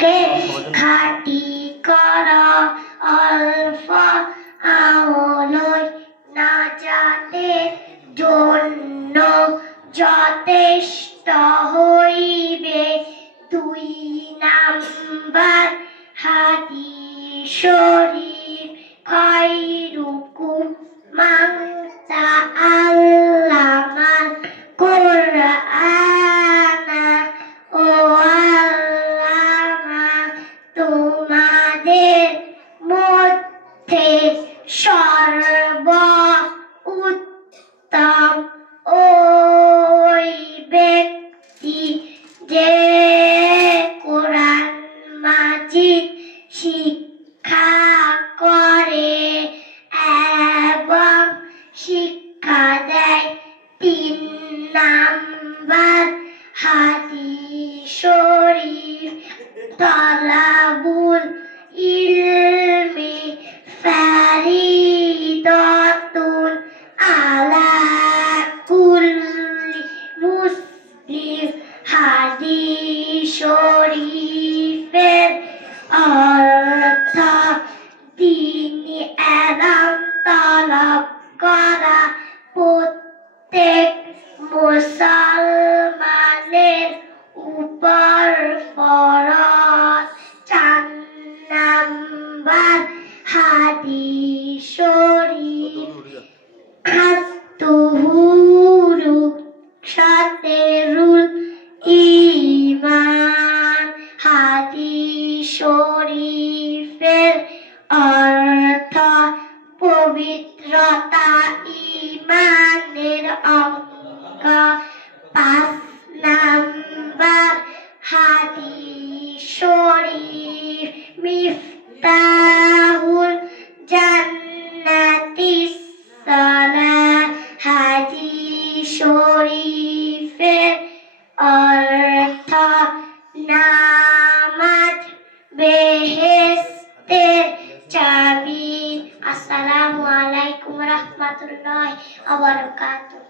কে খাটি করা আলফা আওলই নাজাতের জন্য যথেষ্ট হইবে। 2 নাম্বার হাদিস শরীফ খায়রুকুম মান তাআল্লামাল কুরআনা ওয়া আল্লামা। তোমাদের মধ্যে সর্বোত্তম ওই ব্যক্তি যে কোরআন মাজিদ শিক্ষা করে এবং শিক্ষা দেয়। 3 নাম্বার হাদিস শরীফ তালাবুল ইলমি ফারিদাতুন আলা কুল্লি মুসলিম। হাদিস শরীফের অর্থ দ্বীনি ইলম তলব করা প্রত্যেক মুসলমানের উপর ফরজ। 4 নাম্বার হাদিস শরীফ আত-তুহুরু শাতরুল ঈমান। হাদিস শরীফের অর্থ পবিত্রতা ঈমানের অঙ্গ। 5 নাম্বার হাদিস শরীফ মিফতাহুল জান্নাতিস সালাহ। হাদিস শরীফের অর্থ নামাজ বেহেশতের চাবি। আসসালামু আলাইকুম ওয়া রাহমাতুল্লাহি ওয়া বারাকাতুহু।